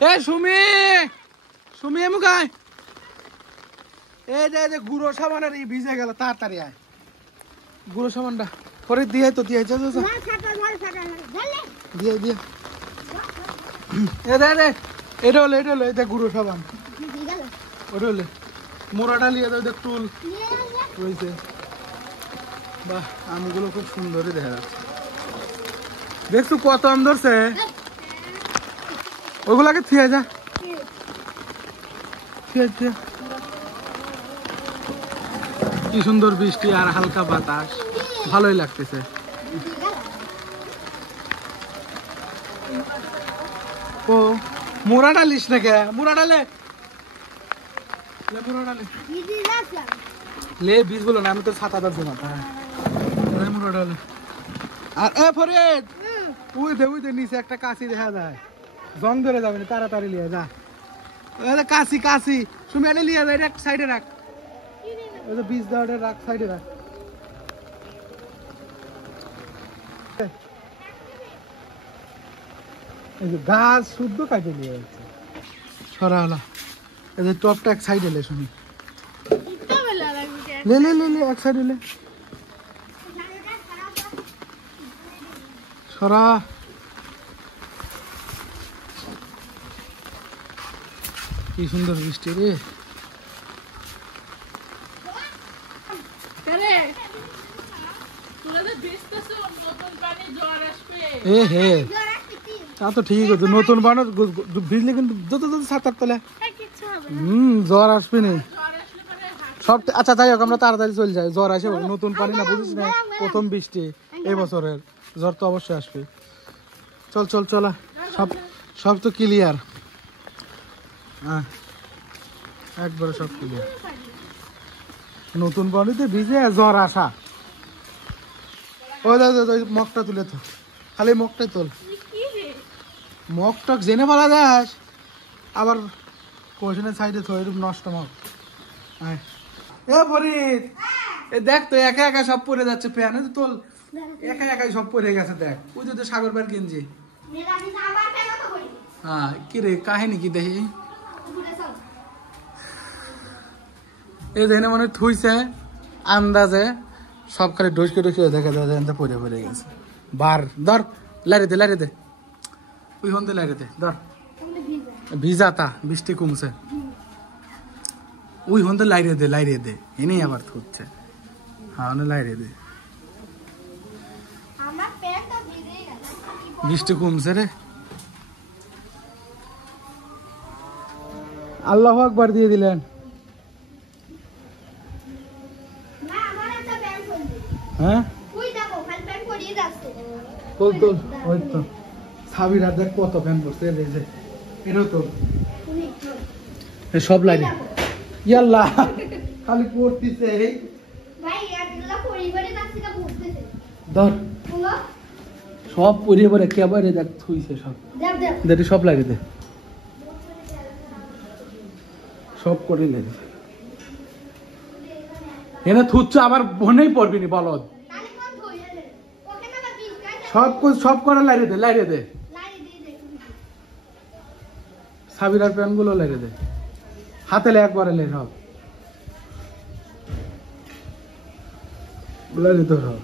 এ সুমি সুমি মুখায় এই যে গুঁড়ো সাবানের এই ভিজে গেল তাড়াতাড়ি আয় গুঁড়ো সাবানটা পরে দিয়ে তো দিয়ে দিয়ে দিয়ে এটা হলো এটা গুঁড়ো সাবান ওটা হলে মোড়াটা নিয়ে যাও টুল রয়েছে বাহ আমগুলো খুব সুন্দরই দেখা যাচ্ছে দেখছো কত আম ধরছে ওগুলাকে থিয়ে যা কি সুন্দর বৃষ্টি আর হালকা বাতাস ভালোই লাগতেছে ও মোড়া ডালিস না কে মোড়া ডালে লে বীজ বলো না আমি তো ছাতা দাঁড় না মোড়া ডালে আর এ ফরিদ উই দে নিচে একটা কাশি দেখা যায় জং ধরে যাবে না তাড়াতাড়ি লিয়ে যা কাশি তুমি এটা লিয়ে যায় এক সাইডে রাখ ওই যে বীজ দেওয়াটা রাখ সাইডে রাখ এই যে গাছ শুদ্ধ কাটে নিয়ে যাচ্ছে সরা হলো এই যে টপটা এক সাইডে লে শুনি লে এক সাইডে লে সরা কি সুন্দর বৃষ্টি রে হে তা তো ঠিক আছে নতুন বানর ভিজলে কিন্তু যত সাঁতার তলে জ্বর আসবে না সব আচ্ছা যাই হোক আমরা তাড়াতাড়ি চলে যাই জ্বর আসে নতুন পানি না বুঝিস না প্রথম বৃষ্টি এই বছরের জ্বর তো অবশ্যই আসবে চল সব তো ক্লিয়ার হ্যাঁ একবারে সব ক্লিয়ার নতুন পানিতে ভিজে জ্বর আসা ওই মগটা তুলে তো খালি মগটাই তোল মগ টক জেনে বলা যাস আবার কোশনের সাইডে তো এরকম নষ্ট মগ এ ফরিদ এ দেখ তো একা একা সব পরে যাচ্ছে প্যানে তো তোল একা একাই সব পরে গেছে দেখ ওই তো সাগর পার কিনছি হ্যাঁ কি রে কাহিনী কি দেখি এই দেখে মনে থুইছে আন্দাজে সব খালি ডসকে দেখা যায় পরে গেছে বার ধর লাইরে দে ওই হন্তে লাইরে দে ধর ভিজাতা বৃষ্টি কমছে ওই হন্তে লাইরে দে এনেই আবার থুচ্ছে হ্যাঁ লাইরে দে বৃষ্টি কমছে রে আল্লাহু আকবার দিয়ে দিলেন হ্যাঁ তোল ওই তো সাবিরা দেখ কত ফ্যান পড়ছে এটাও তোল সব লাইনে ইয়াল্লা খালি পড়তিছে ধর সব পরিবারে কেবারে দেখ থুইছে সব দেখি সব লাগে দে সব করে লেগে এনে থুচ্ছ আবার মনেই পড়বি নি বলদ সব করে লাইরে দে সাবিরার প্যান গুলো লাইরে দে হাতে লে একবারে লে সব লাইরে তো সব